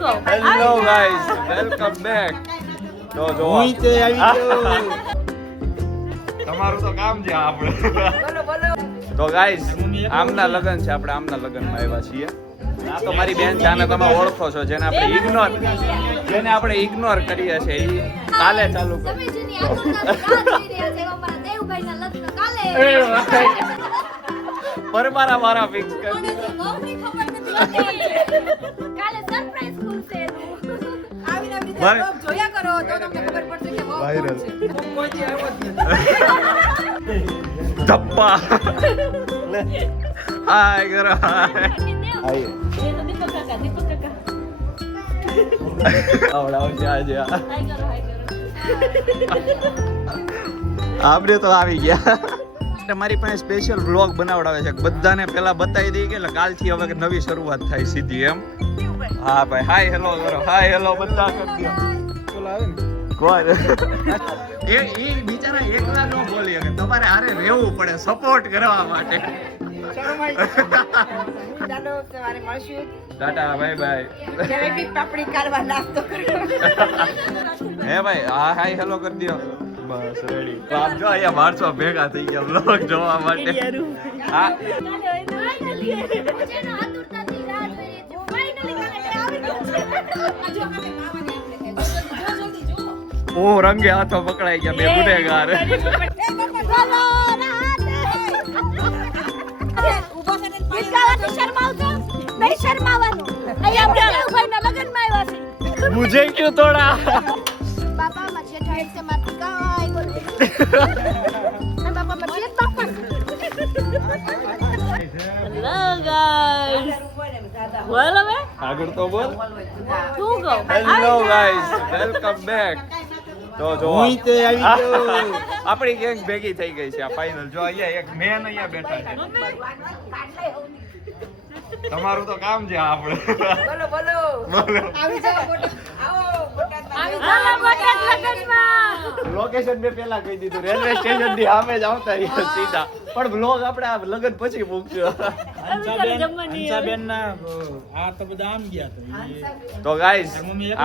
Hello guys, welcome back. તો જો હું તે આવી ગયો. તમારું તો કામ છે આપણે. તો ગાઈસ, આમના લગન છે, આપણે આમના લગનમાં આવ્યા છીએ. આ તો મારી બેન છે, આને તમે ઓળખો છો, જેને આપણે ઇગ્નોર કરીએ છીએ. ઈ કાલે ચાલુ કરી. પરમારા મારા ફિક્સ કરી કાલે સરપ્રાઈઝ ખુલશે જોયા કરો તો તમને ખબર પડશે કે વાયરલ કોઈ આવ્યો જ નથી. ધપ્પા હાય કરો હાય દીપક કાકા આવડાવ છે આજે હાય કરો આપણે તો આવી ગયા. મારી પાસે સ્પેશિયલ વ્લોગ બનાવડાવે છે. બધાને પેલા બતાવી દઈએ કે એટલે કાલથી હવે નવી શરૂઆત થાય સીધી એમ. હા ભાઈ, હાય હેલો કરો, હાય હેલો બધા કરી દો. બોલ આવે ને કોણ એ બિચારા એકલા ન બોલી શકે, તમારે હારે રહેવું પડે સપોર્ટ કરવા માટે. ચાલો સવારે મળશું ટાટા બાય બાય. જલેબી પાપડી કારવા નાસ્તો કરો. હે ભાઈ, હા હાય હેલો કરી દો. બસ રેડી. તો આપ જો અહીંયા માણસો ભેગા થઈ ગયા વ્લોગ જોવા માટે. હા ઓ રંગે હાથો પકડાઈ ગયા બે ગુનેગાર. मुझे क्यों तोड़ा? बाबा मर्जी ठाइट से मत काय बोल बाबा मर्जी बापा હેલો ગાઈસ બોલો મે આગળ તો બોલ. તું go hello guys, welcome back. તો જો હું તે આવી ગયો. આપણી ગેંગ ભેગી થઈ ગઈ છે આ ફાઇનલ. જો અહીંયા એક મેન અહીંયા બેઠા છે. તમારું તો કામ છે આપણે. બોલો બોલો બોલો. આવી જાઓ બોટાદ. આવો બોટાદ આવી જાવ બોટાદ લગનમાં લોકેશન મેં પેલા કહી દીધું, રેલવે સ્ટેશન થી સામે જ આવતા રહીએ સીધા. પણ બ્લોગ આપણે આ લગન પછી મૂકશું. હંસાબેન ના આ તો બધા આમ ગયા તો તો ગાઈસ,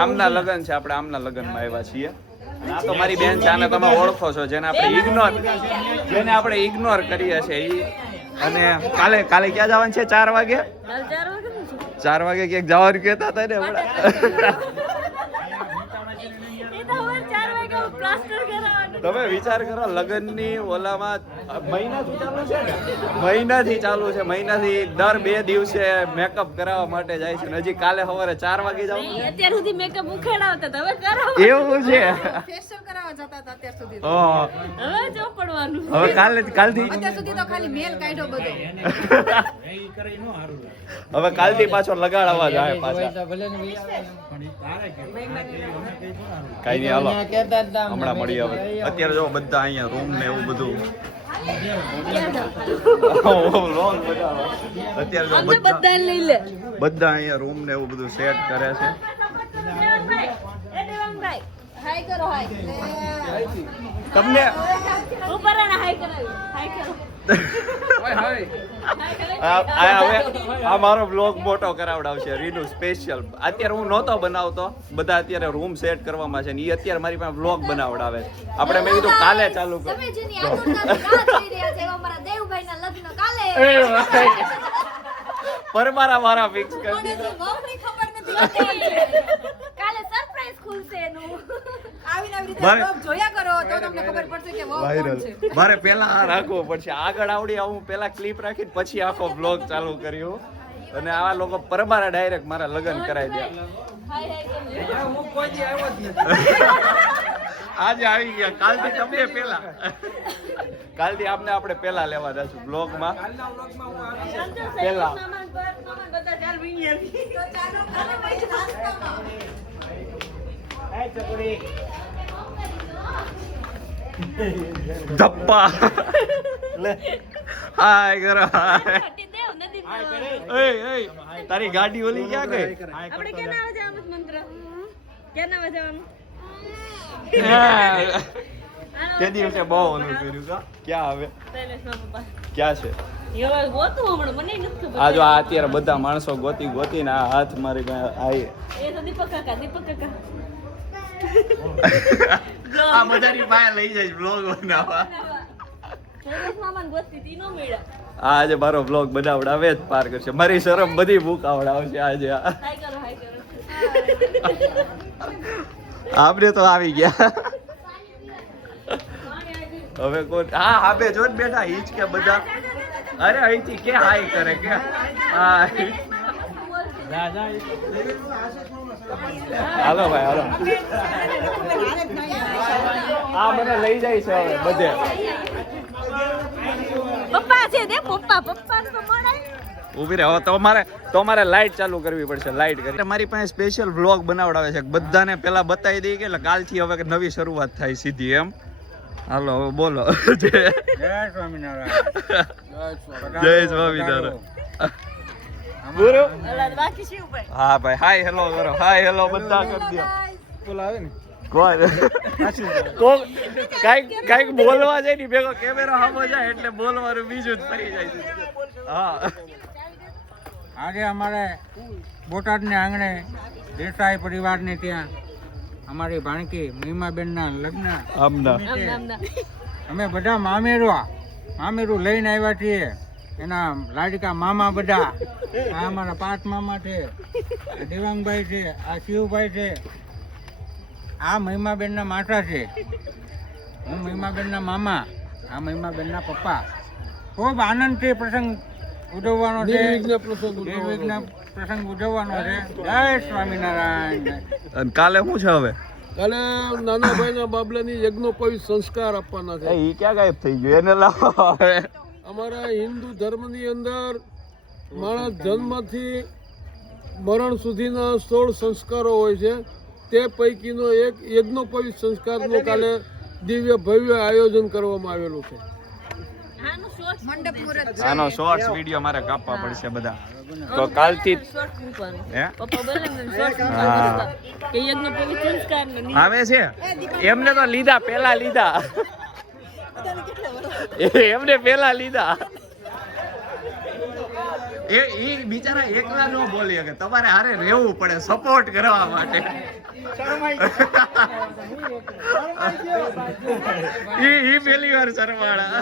આમના લગન છે, આપણે આમના લગનમાં આવ્યા છીએ. અને આ તો મારી બેન છે, આને તમે ઓળખો છો, જેને આપણે ઇગ્નોર કરીએ છીએ. ઈ અને કાલે ક્યાં જવાનું છે? 4 વાગે 4 વાગે ક્યાંક જવાનું કહેતા હતા ને હમણાં. તમે વિચાર કરો, લગનની ઓલામાં મહિનાથી ચાલુ છે ને, મહિનાથી દર 2 દિવસે મેકઅપ કરાવવા માટે જાય છે. હજી કાલે સવારે 4 વાગે જવાનું છે. અત્યાર સુધી મેકઅપ ઉખેડાવતા હતા, હવે કરાવો. એવું છે. ફેશિયલ કરાવવા જતા હતા અત્યાર સુધી તો. ઓહો. હવે જો પડવાનું. હવે કાલથી અત્યાર સુધી તો ખાલી મેલ કાઢ્યો બધો. એ કરે નો હારું હવે કાલથી પાછો લગાડવા જાય પાછા. ભલે ને વી આવે પણ ઈ તારે કે કઈ નહીં, હાલો હમણાં મળી આવે. અત્યારે જો બધા અહીંયા રૂમ ને એવું બધું અત્યારે જો બધા લઈ લે. બધા અહીંયા રૂમ ને એવું બધું સેટ કરે છે. હાય કરો હાય. તમને ઉપર આને હાય કરાવી. હાય કરો. આ મારો બ્લોગ મોટો કરાવડાવશે રીનુ સ્પેશિયલ. અત્યારે હું નહોતો બનાવતો, બધા અત્યારે રૂમ સેટ કરવામાં છે ને ઈ અત્યારે મારી પાસે બ્લોગ બનાવડાવે છે. આપણે મેં કીધું કાલે ચાલુ કર. તમે જેની આતુરતાથી રાહ જોઈ રહ્યા છે એવા મારા દેવભાઈના લગ્ન કાલે. પરમારા મારા ફિક્સ કરી મને દીધા. તો બહુની ખબર નથી હોતી. કાલે સરપ્રાઈઝ ખુલશે એનું. આવીને આવી રીતે મારે- vlog જોયા કરો તો તમને ખબર પડશે કે vlog વાયરલ કોણ છે. મારે પેલા આ રાખવો પડશે. આગળ આવડી હું પેલા ક્લિપ રાખીને પછી આખો બ્લોગ ચાલુ કર્યો. અને આવા લોકો પરમારા ડાયરેક્ટ મારા લગ્ન કરાવી દે. હાય હાય કરજો. હું કોઈ દી આવ્યો જ નથી. આજે આવી ગયા. કાલથી તમને પેલા આપણે પેલા લેવા જશું બ્લોગમાં. કાલના વ્લોગમાં હું આવી સમજો પેલા. સામાન પર સામાન બધા ચાલ વીણી આવી. તો ચાલો કાલે પછી નાસ્તામાં. ધપ્પા હાય કરો હાય. હટી દેવ નદી તારી ગાડી ઓલી ક્યાં ગઈ? આપણે કેના આવે જવાનું મંત્ર કેના આવે જવાનું તે દિવસે બહુ ઓલું કર્યું કા. ક્યાં આવે? શૈલેષના પપ્પા ક્યાં છે? એવા ગોતું હમણાં મને નથી ખબર. આ જો આ અત્યારે બધા માણસો ગોતીને આ હાથ મારી પાસે આવી એ તો દીપક કાકા આ બધાની પાસે લઈ જાય બ્લોગ બનાવવા. જયેશ મામાને ગોતતી હતી, નો મળ્યા. આજે મારો બ્લોગ બનાવડાવે જ પાર કરશે. મારી શરમ બધી ભૂકાવડાવશે આજે. હાય કરો. આપણે તો આવી ગયા. હવે કોણ? હા હાબે જો ને બેઠા ઈજ કે બધા. અરે અહીંથી કે હાય કરે કે હા. હાલો ભાઈ હાલો. આ મને લઈ જાય છે હવે બધે. પપ્પા છે દે પપ્પા તો મળાય. ઊભી રહે. હવે તમારે લાઈટ ચાલુ કરવી પડશે. લાઈટ કરી મારી પાસે સ્પેશિયલ વ્લોગ બનાવડાવે છે. બધાને પેલા બતાવી દઈએ કે એટલે કાલથી હવે નવી શરૂઆત થાય સીધી એમ. હાલો હવે બોલો. જય સ્વામિનારાયણ. બોલો. બાકી શું ભાઈ? હા ભાઈ હાય હેલો કરો. હાય હેલો બધા કરી દો. બોલાવે ને કોઈ કાંઈક બોલવા જાય ને ભેગો કેમેરા સામો જાય એટલે બોલવાનું બીજું જ થઈ જાય છે. હા આજે અમારે બોટાદને આંગણે દેસાઈ પરિવારને ત્યાં અમારી ભાણકી મહિમાબેનના લગ્ન નિમિત્તે અમે બધા મામેરું લઈને આવ્યા છીએ. એના લાડકા મામા બધા. આ અમારા 5 મામા છે, આ દેવાંગભાઈ છે, આ શિવભાઈ છે, આ મહિમાબેનના માતા છે, હું મહિમાબેનના મામા, આ મહિમાબેનના પપ્પા. ખૂબ આનંદથી પ્રસંગ ઉજવવાનો છે. નિર્વિઘ્ન પ્રસંગ ઉજવવાનો છે. જય સ્વામિનારાયણ. અને કાલે શું છે હવે? કાલે નાના ભાઈના બાબલાની યજ્ઞોપવિત સંસ્કાર આપવાના છે. એ ક્યાં ગાયબ થઈ ગયો? એને લાવો હવે. અમારા હિન્દુ ધર્મની અંદર માણસ જન્મથી મરણ સુધીના 16 સંસ્કારો હોય છે. તે પૈકીનો એક યજ્ઞોપવિત સંસ્કારનું કાલે દિવ્ય ભવ્ય આયોજન કરવામાં આવેલું છે. મંડપ મુહૂર્ત આનો શોર્ટ્સ વિડિયો મારે કાપવા પડશે બધા. તો કાલથી હે પપ્પા બોલે ને શોર્ટ હા. કે યજ્ઞ પવિત્ર સંસ્કાર ને આવે છે એમને તો લીધા પેલા લીધા. એમને પેલા લીધા. એ બિચારા એકલા ન બોલી શકે. તમારે હારે રહેવું પડે સપોર્ટ કરવા માટે. ઈ પહેલી વાર શરમાળા.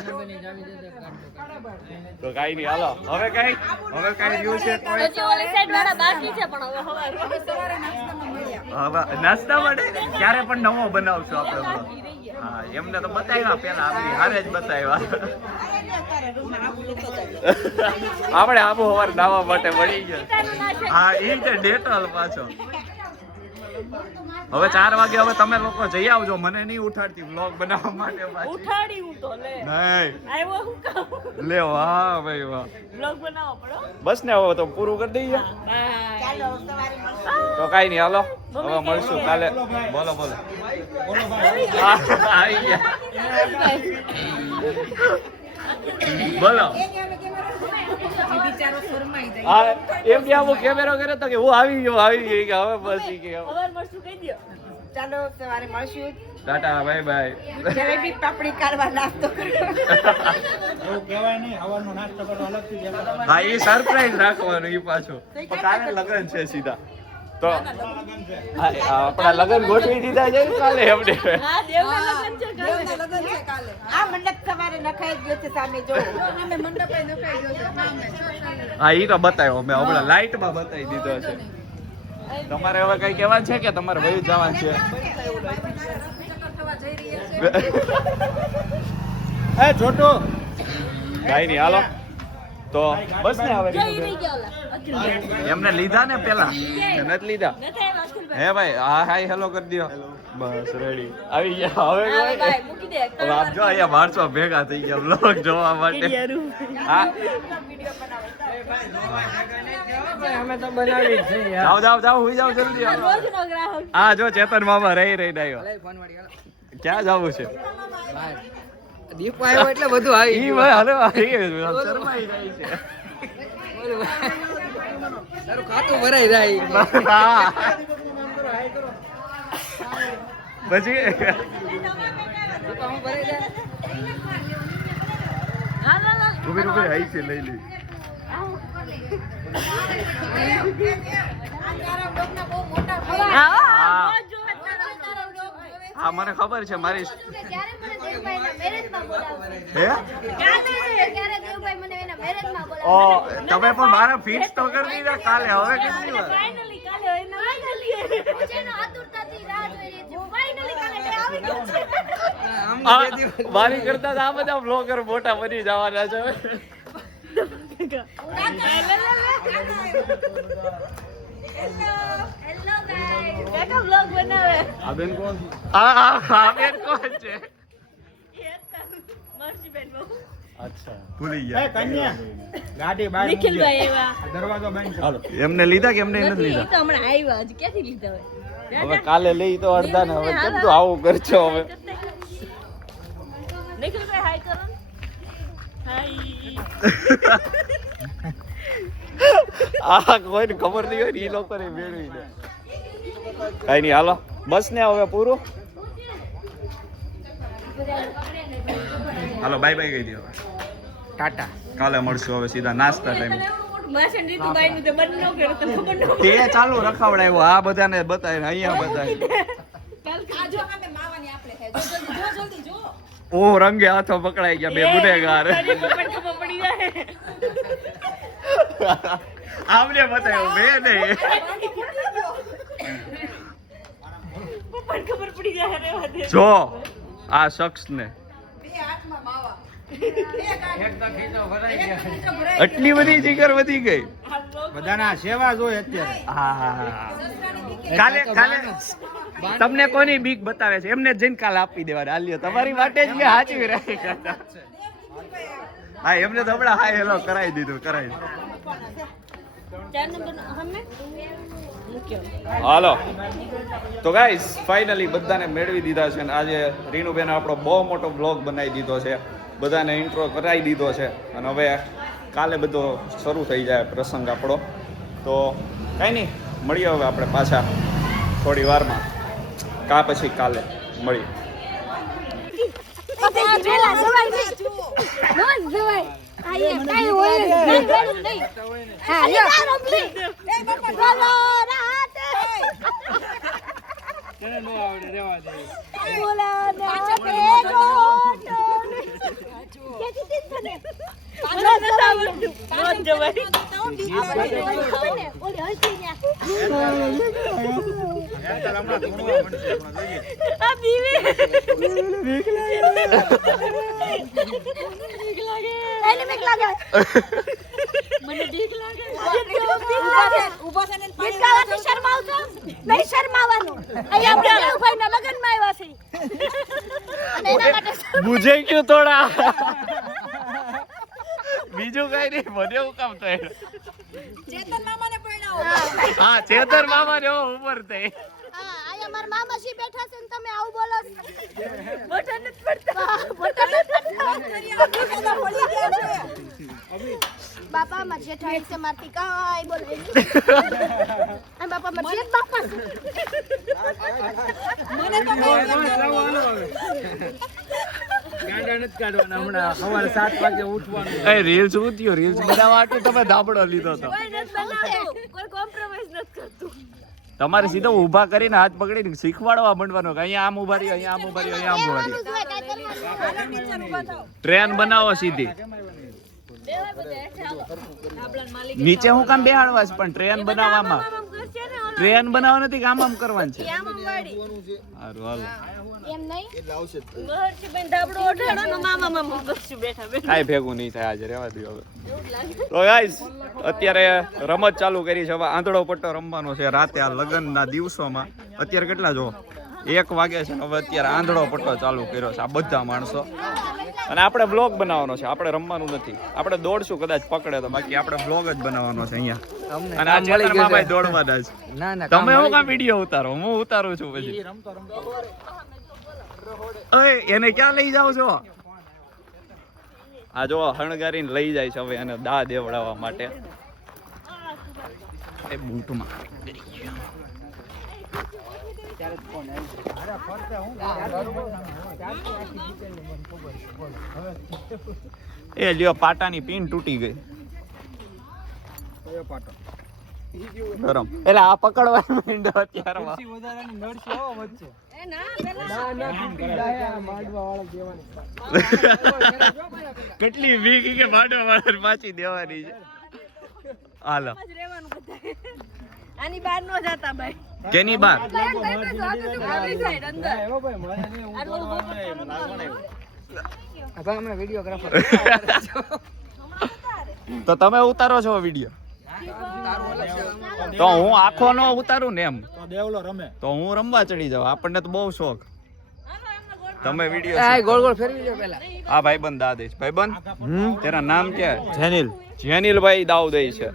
તો કાઈ નહીં હાલો. હવે કાઈ રહ્યું છે કોઈ? હજી ઓલી સાઈડ વાળા બાકી છે પણ હવે સવારે નાસ્તામાં મળ્યા. હવે નાસ્તા માટે ક્યારે પણ નવો બનાવશું આપણે. હા એમને તો બતાવ્યા પેલા આપણી હારે જ બતાવ્યા. આપણે આબુ હવાર નાવા માટે મળી ગયા. હા એ છે ડેટોલ પાછો. હવે 4 વાગે હવે તમે લોકો જઈ આવજો. મને નહીં ઉઠાડતી વ્લોગ બનાવવા માટે પાછી. ઉઠાડી હું તો લે નહીં આવ્યો હું કામ લે વાહ ભાઈ વાહ. બ્લોગ બનાવો પડો. બસ ને હવે તો પૂરું કરી દઈએ. બાય તો કાઈ નહીં હાલો હવે મળશું કાલે. બોલો આવી ગયા. બોલો બિચારો શરમાઈ જાય. હા એમ કે આવું કેમેરો કર્યો તો કે હું આવી ગયો કે હવે બસ ઈ કે ખબર મળશું કહી દો. ચાલો સવારે મળશું. Tata bye bye. Jalebi papdi કાઢવા નાસ્તો કર્યો. એવું કહેવાય નહીં, હવાનો નાસ્તો કરવો અલગથી જ આવે. હા એ સરપ્રાઈઝ રાખવાનું ઈ પાછું. પણ કાલે લગન છે સીધા. તો આપણા લગન ગોઠવી દીધા છે ને કાલે એમને. હા દેવના લગન છે કાલે. દેવના લગન છે કાલે. આ મંડપ સવારે નખાઈ ગયો છે સામે જો અમે મંડપે નખાઈ ગયો છે. હા મેં હા ઈ તો બતાવ્યો મેં હમણાં લાઈટમાં બતાવી દીધો છે. તમારે હવે કઈ કહેવાનું છે કે તમારે વયું જવાનું છે? થવા જઈ રહી એ છે. છોટો કાઈ નહીં હાલો. તો બસ ને હવે જઈ રહી ગયા ઓલા અખિલભાઈ. એમને લીધા ને પેલા નથી લીધા. નથી આવ્યા અખિલભાઈ. હે ભાઈ હા હાય હેલો કરી દો. બસ રેડી આવી ગયા. હવે હા, કોઈ બાય, મૂકી દે. હવે આપ જો અહીંયા માણસો ભેગા થઈ ગયા બ્લોગ જોવા માટે. હા અમે તો બનાવી છે જાઓ હુઈ જાઓ જલ્દી. રોજનો ગ્રાહક. હા જો ચેતન મામા રહી આવ્યો. ક્યાં જવું છે? દીપ આવ્યો એટલે બધું આવી ઈ ભાઈ હાલો આવી ગયું. શરમાઈ જાય છે. તારું ખાતું ભરાઈ જાય હા. પછી ભરાઈ જાય હાલ હાલ હાલ. ઉભી ઉભી આઈ છે લઈ લે. હા મને ખબર છે મારી ક્યારે મને દેવભાઈના મેરેજમાં બોલાવશે હે ક્યારે દેવભાઈ મને એના મેરેજમાં બોલાવશે ઓ તમે પણ મારા ફિક્સ તો કરી દીધા કાલે હવે કેટલી વાર ફાઇનલી કાલે એના ફાઇનલી જેનો આતુરતાથી રાહ જોઈ રહી છું ફાઇનલી કાલે ડે આવી ગયો છે મારી કરતા આ બધા બ્લોગર મોટા બની જવાના છે હેલો ગાઈસ કાકા vlog બનાવે આ બેન કોણ આ બેન કોણ છે મર્સીબેન બહુ અચ્છા ભૂલી ગયા કન્યા ગાડી બહાર નિખિલભાઈ આવ્યા દરવાજો બંધ કરો. એમને લીધા કે એમને નથી નથી લીધા તો હમણાં આવ્યા હજી ક્યાંથી લીધા હોય હવે કાલે લઈ તો અડધા ને હવે કેમ તો આવું કરશો હવે નિખિલભાઈ હાય કરો હાય આ કોઈને ખબર નહીં હોય ને એ લોકોને મેળવી દે કઈ નહીં હાલો બસ ને હવે પૂરું હાલો બાય બાય કહી દો હવે ટાટા કાલે મળશું હવે સીધા નાસ્તા ટાઈમે માસન રીતુભાઈ નું તો બંધ ન કર્યું તો ખબર ન તે ચાલુ રખાવડાવ્યો આ બધાને બતાવીને અહીંયા બતાવી આ જો અમે માવાની આપણે છે જો જલ્દી જો ઓ રંગે હાથો પકડાઈ ગયા બે ગુનેગાર તારી પપ્પાને ખબર પડી જાય આમને બતાવ્યો મેં નહીં પપ્પાને ખબર પડી જાય રેવા દે જો આ શખ્સ ને બે હાથમાં માવા આટલી બધી જીગર વધી ગઈ બધાના સેવા જોઈએ અત્યારે હા કાલે કાલે તમને કોની બીક બતાવે છે એમને જ જઈને કાલે આપી દેવાના આલ્યો તમારી માટે જ મેં હાચવી રાખી કરતા હા એમને તો હમણાં હાય હેલો કરાવી દીધું ચાર નંબર હમે મૂક્યો હાલો તો ગાઈસ ફાઇનલી બધાને મેળવી દીધા છે અને આજે રીનુબેન આપણો બહુ મોટો બ્લોગ બનાવી દીધો છે બધાને ઇન્ટ્રો કરાવી દીધો છે અને હવે કાલે બધો શરૂ થઈ જાય પ્રસંગ આપણો તો કાંઈ નહીં મળીએ હવે આપણે પાછા થોડી વારમાં કા પછી કાલે મળીએ પેલા જવાય નહીં ન જવાય આયે કાઈ હોય નહીં હા લ્યો રમલી એ બાપા બોલો રાત તેને નો આવડે રેવા દે બોલા ના બેગો કેતી તીન બને મને નથી આવડતું રોજ જવાય ઓલી હસી ન્યા આ બીવે એને મેક લાગે મને બીક લાગે ઊભા થઈને પાણી બીકાવાથી શરમાવ છો નહીં શરમાવાનું અહીંયા આપણે દેવભાઈના લગનમાં આવ્યા છે અને એના માટે મુજે ક્યું થોડા બીજું કઈ નહીં મને એવું કામ થાય ચેતન મામાને પરણાવો હા ચેતર મામા ને ઉમર થઈ હા અહીંયા મારા મામાજી બેઠા છે ને તમે આવું બોલો છો. મોટા નથી પડતા મોટા નથી પડતા. બધા પડી ગયા છે બાપા માર જેઠાણી છે મારથી કાંઈ બોલે નહીં. અને બાપા માર જેઠ બાપા છે. મને તો કઈ ગાંડા નથી કાઢવાના હમણાં સવારે 7 વાગે ઉઠવાનું એ રીલ્સ ઉત્યો રીલ્સ બનાવવા માટે તમે ધાબળો લીધો તો કોઈ નથી બનાવતું કોઈ કોમ્પ્રોમાઇઝ નથી કરતું તમારે સીધો ઊભા કરીને હાથ પકડીને શીખવાડવા માંડવાનો કે અહીંયા આમ ઉભા રહ્યો અહીંયા આમ ઉભા રહ્યો અહીંયા આમ ઉભા રહ્યો કહેવાનું જોઈએ, કાંઈ કરવાનું નથી. ટ્રેન બનાવો સીધી દેવાય બધા હેઠે આવો આપણા માલિક નીચે હું કામ બેહાડવા છે પણ ટ્રેન બનાવવામાં આમ કરશે ને ટ્રેન બનાવવા નથી કે આમ આમ કરવાનું છે આમ વાડી સારું હાલો એમ નહીં મહર્ષિ બેન ધાબળો ઓઢાડો ને મામા મામા કરશું બેઠા બેઠા કાંઈ ભેગું નહીં થાય આજે રહેવા દો હવે એવું જ લાગે તો ગાઈસ અત્યારે રમત ચાલુ કરી છે હવે આંધળો પટ્ટો રમવાનો છે રાતે આ લગ્નના દિવસોમાં અત્યારે કેટલા જો 1 વાગે છે ને હવે અત્યારે આંધળો પટ્ટો ચાલુ કર્યો છે આ બધા માણસો અને આપણે બ્લોગ બનાવવાનો છે આપણે રમવાનું નથી આપણે દોડશું કદાચ પકડે તો બાકી આપણે બ્લોગ જ બનાવવાનો છે અહીંયા અને આ ચેતર મામાએ દોડવાના છે ના ના તમે હું કામ વિડીયો ઉતારો હું ઉતારું છું પછી ઓય એને ક્યાં લઈ જાવ છો આ જો હણગારીને લઈ જાય છે હવે એને દા દેવડાવવા માટે એ બૂટમાં એ લ્યો પાટાની પિન તૂટી ગઈ ગરમ એટલે આ પકડવા માંડ્યો અત્યારમાં એ ના કેટલી વીક કે માંડવા વાળા પાછી દેવાની છે હાલો જ રહેવાનું બધાએ. આની બહાર નો જતા ભાઈ કેની બાર આપણી સાઈડ અંદર અમે વિડીયોગ્રાફર તો તમે ઉતારો છો વિડીયો તો હું આખો નો ઉતારું ને એમ તો હું રમવા ચડી જાઉં આપણને તો બહુ શોખ તમે વિડીયો ગોળ ગોળ ફેરવી દો પેલા હા ભાઈબંધ દાદેશ ભાઈબંધ તેરા નામ ક્યાં જેનિલ જેનિલભાઈ દાવ દે છે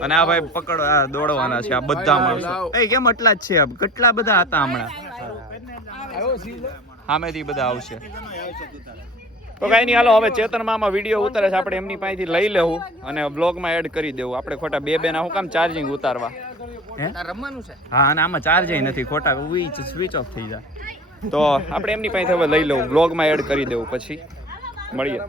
અને આ ભાઈ પકડો આ દોડવાના છે આ બધા માણસો એ કેમ એટલા જ છે કેટલા બધા હતા હમણાં સામેથી બધા આવશે તો કઈ નહીં હાલો હવે ચેતન મામા વિડીયો ઉતારે છે આપણે એમની પાસેથી લઈ લેવું અને બ્લોગમાં એડ કરી દેવું આપણે ખોટા બે ના હું કામ ચાર્જિંગ ઉતારવા રમવાનું છે હા અને આમાં ચાર્જ નથી ખોટા સ્વિચ ઓફ થઈ જાય તો આપણે એમની પાસે હવે લઈ લેવું બ્લોગમાં એડ કરી દેવું પછી મળીએ